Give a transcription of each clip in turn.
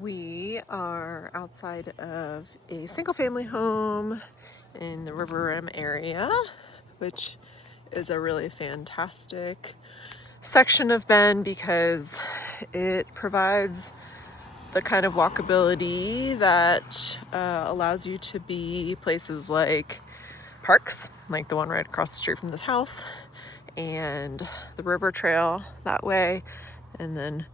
We are outside of a single family home in the River Rim area, which is a really fantastic section of Bend because it provides the kind of walkability that allows you to be places like parks, like the one right across the street from this house, and the river trail that way, and then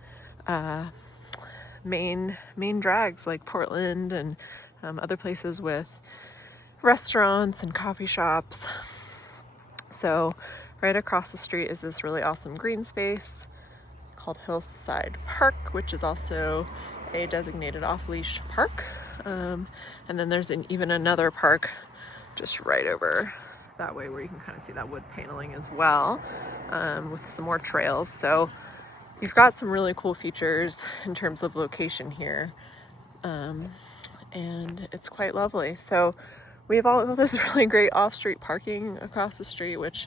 main drags like Portland and other places with restaurants and coffee shops. So right across the street is this really awesome green space called Hillside Park, which is also a designated off-leash park. And then there's even another park just right over that way where you can kind of see that wood paneling as well, with some more trails. So you've got some really cool features in terms of location here, and it's quite lovely. So we have all of this really great off-street parking across the street, which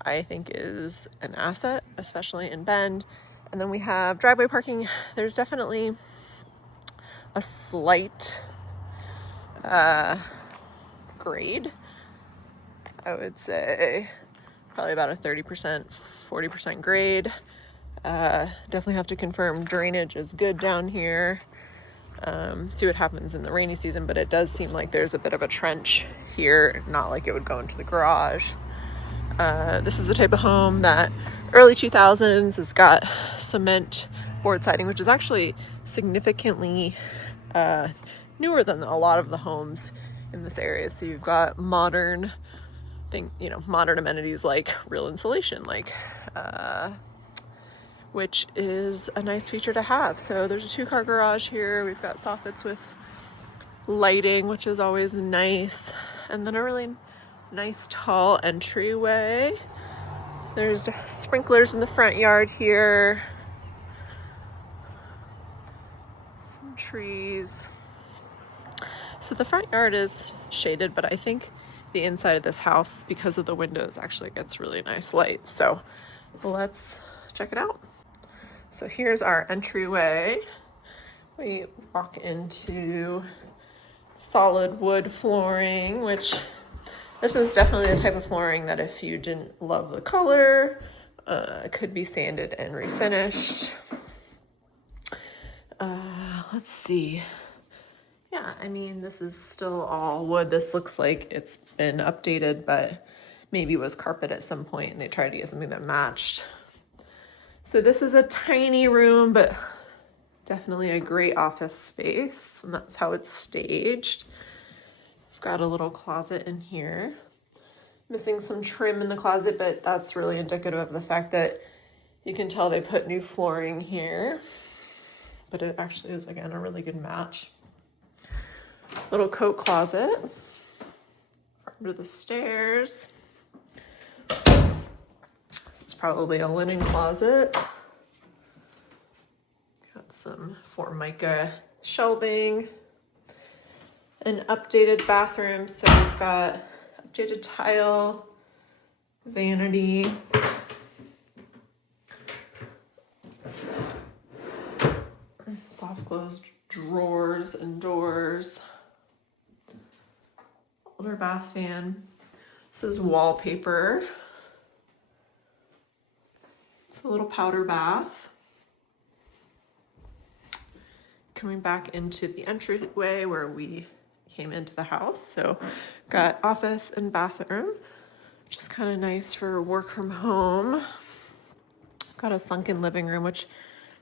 I think is an asset, especially in Bend. And then we have driveway parking. There's definitely a slight grade. I would say probably about a 30%, 40% grade. Definitely have to confirm drainage is good down here. See what happens in the rainy season, but it does seem like there's a bit of a trench here, not like it would go into the garage. This is the type of home that early 2000s has got cement board siding, which is actually significantly newer than a lot of the homes in this area. So you've got modern amenities like real insulation, which is a nice feature to have. So there's a 2-car garage here. We've got soffits with lighting, which is always nice. And then a really nice tall entryway. There's sprinklers in the front yard here. Some trees. So the front yard is shaded, but I think the inside of this house, because of the windows, actually gets really nice light. So let's check it out. So here's our entryway. We walk into solid wood flooring, which this is definitely the type of flooring that if you didn't love the color, could be sanded and refinished. Let's see. Yeah, I mean, this is still all wood. This looks like it's been updated, but maybe was carpet at some point and they tried to get something that matched. So this is a tiny room, but definitely a great office space, and that's how it's staged. I've got a little closet in here. Missing some trim in the closet, but that's really indicative of the fact that you can tell they put new flooring here. But it actually is, again, a really good match. Little coat closet under the stairs. This is probably a linen closet. Got some Formica shelving. An updated bathroom, so we've got updated tile, vanity. Soft closed drawers and doors. Older bath fan. This is wallpaper. It's a little powder bath. Coming back into the entryway where we came into the house. So got office and bathroom, which is kind of nice for work from home. Got a sunken living room, which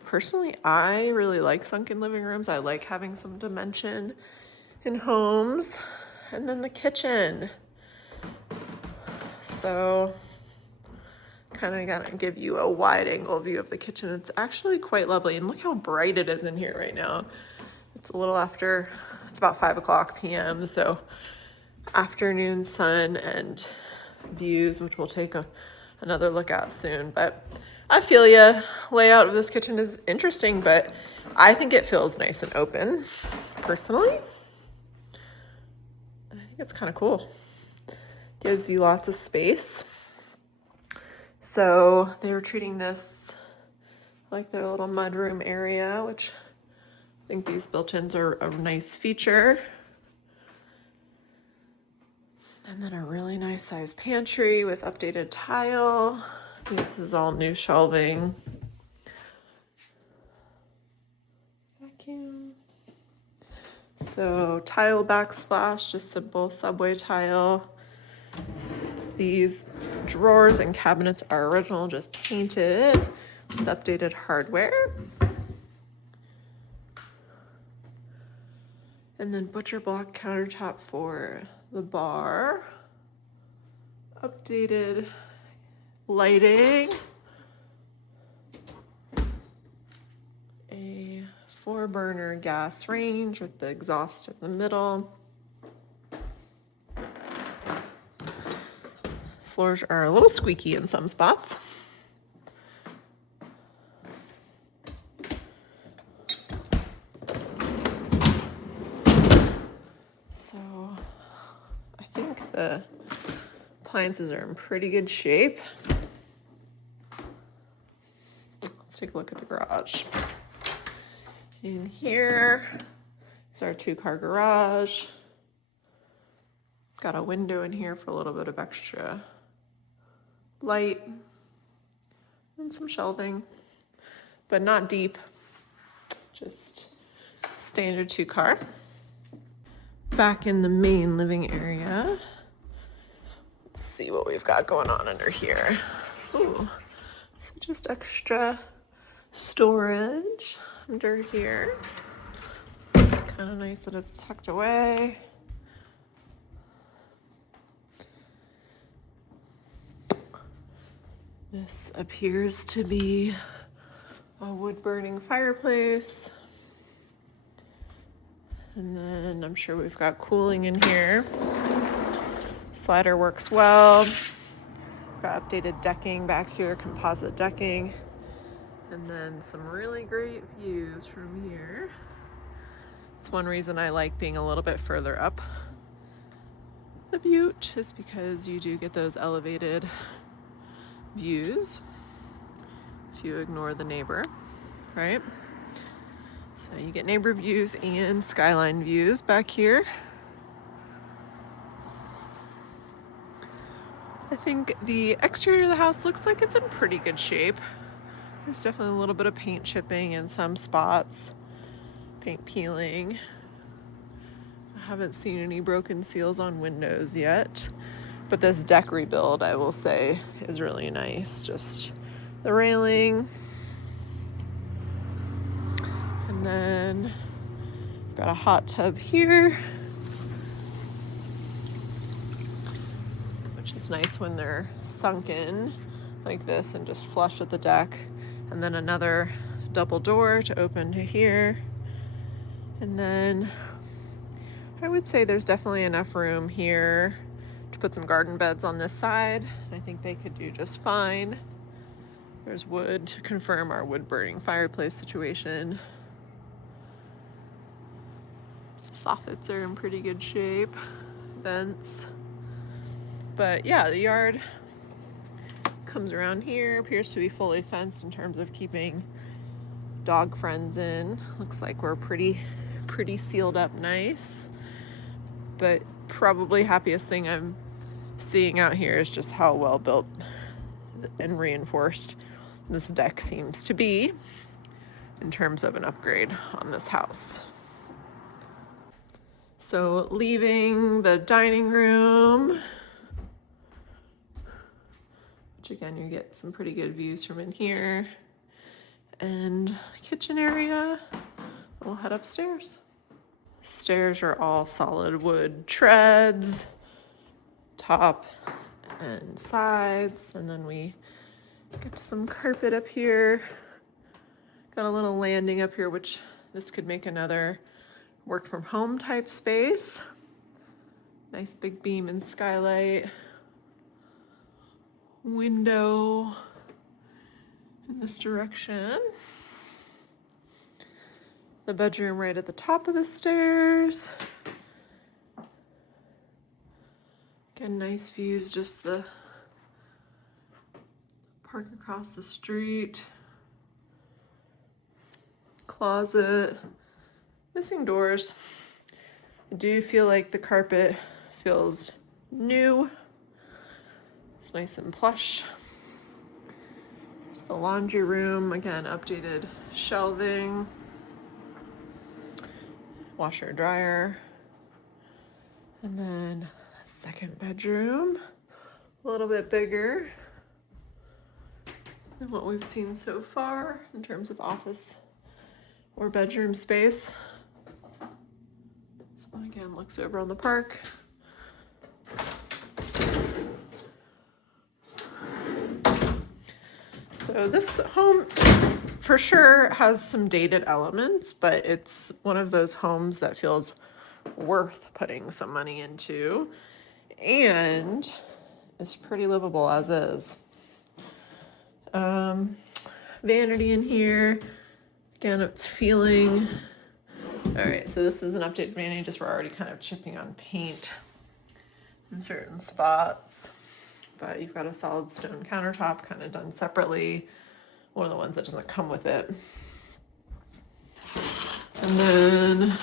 personally I really like sunken living rooms. I like having some dimension in homes. And then the kitchen. So kind of gonna give you a wide angle view of the kitchen. It's actually quite lovely, and look how bright it is in here right now. It's a little after, it's about 5:00 p.m. So afternoon sun and views, which we'll take another look at soon. But I feel ya, layout of this kitchen is interesting, but I think it feels nice and open personally. And I think it's kind of cool. Gives you lots of space. So they were treating this like their little mudroom area, which I think these built-ins are a nice feature. And then a really nice size pantry with updated tile. This is all new shelving. Vacuum. So tile backsplash, just simple subway tile. These drawers and cabinets are original, just painted with updated hardware. And then butcher block countertop for the bar. Updated lighting. A 4-burner gas range with the exhaust in the middle. Floors are a little squeaky in some spots. So I think the appliances are in pretty good shape. Let's take a look at the garage. In here is our 2-car garage. Got a window in here for a little bit of extra light and some shelving, but not deep, just standard 2-car. Back in the main living area, let's see what we've got going on under here. Ooh, so just extra storage under here. It's kind of nice that it's tucked away. This appears to be a wood-burning fireplace. And then I'm sure we've got cooling in here. Slider works well. Got updated decking back here, composite decking. And then some really great views from here. It's one reason I like being a little bit further up the butte, is because you do get those elevated views if you ignore the neighbor, right? So you get neighbor views and skyline views back here. I think the exterior of the house looks like it's in pretty good shape. There's definitely a little bit of paint chipping in some spots, paint peeling. I haven't seen any broken seals on windows yet, but this deck rebuild, I will say, is really nice. Just the railing. And then I've got a hot tub here, which is nice when they're sunken like this and just flush with the deck. And then another double door to open to here. And then I would say there's definitely enough room here to put some garden beds on this side. I think they could do just fine. There's wood to confirm our wood burning fireplace situation. Soffits are in pretty good shape. Vents. But yeah, the yard comes around here, appears to be fully fenced in terms of keeping dog friends in. Looks like we're pretty sealed up nice. But probably happiest thing I'm seeing out here is just how well built and reinforced this deck seems to be in terms of an upgrade on this house. So leaving the dining room, which again, you get some pretty good views from in here, and kitchen area, we'll head upstairs. Stairs are all solid wood treads, top and sides, and then we get to some carpet up here. Got a little landing up here, which this could make another work from home type space. Nice big beam and skylight. Window in this direction. The bedroom right at the top of the stairs. Again, nice views, just the park across the street. Closet, Missing doors. I do feel like the carpet feels new. It's nice and plush. It's the laundry room, again, updated shelving. Washer, dryer. And then a second bedroom, a little bit bigger than what we've seen so far in terms of office or bedroom space. This one again looks over on the park. So this home for sure has some dated elements, but it's one of those homes that feels worth putting some money into and is pretty livable as is. Vanity in here. Again, it's feeling. All right, so this is an updated vanity, just we're already kind of chipping on paint in certain spots. But you've got a solid stone countertop kind of done separately. One of the ones that doesn't come with it. And then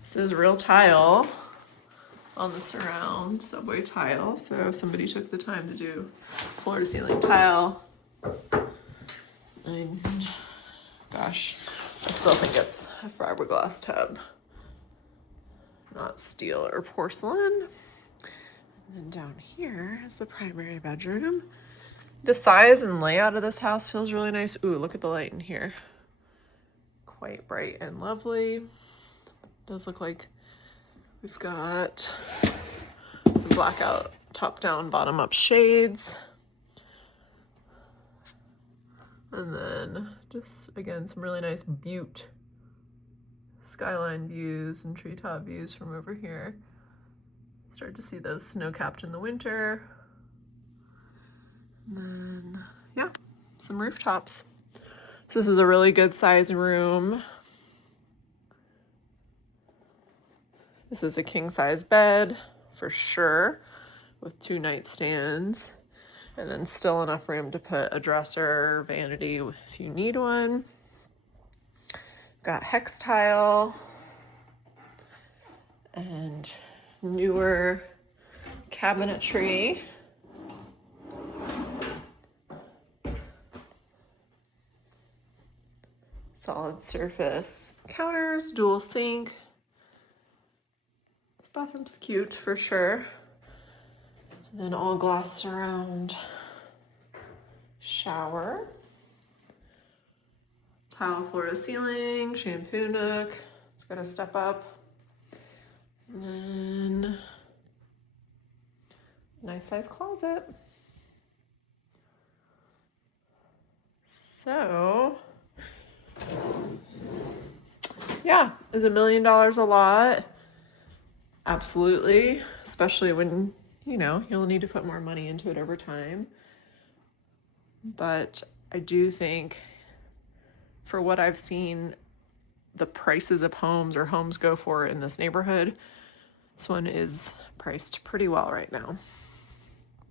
this is real tile on the surround, subway tile. So somebody took the time to do floor to ceiling tile. And gosh, I still think it's a fiberglass tub, not steel or porcelain. And then down here is the primary bedroom. The size and layout of this house feels really nice. Ooh, look at the light in here. Quite bright and lovely. Does look like we've got some blackout top down, bottom up shades. And then just, again, some really nice butte skyline views and treetop views from over here. Start to see those snow-capped in the winter. And then, yeah, some rooftops. So this is a really good size room. This is a king-size bed for sure, with 2 nightstands. And then still enough room to put a dresser, vanity if you need one. Got hex tile and newer cabinetry. Solid surface counters, dual sink. This bathroom's cute for sure. And then all glass surround shower. Tile floor to ceiling, shampoo nook. It's got a step up. And then nice size closet. So, yeah, is $1 million a lot? Absolutely, especially when, you know, you'll need to put more money into it over time. But I do think for what I've seen the prices of homes or homes go for in this neighborhood, this one is priced pretty well right now.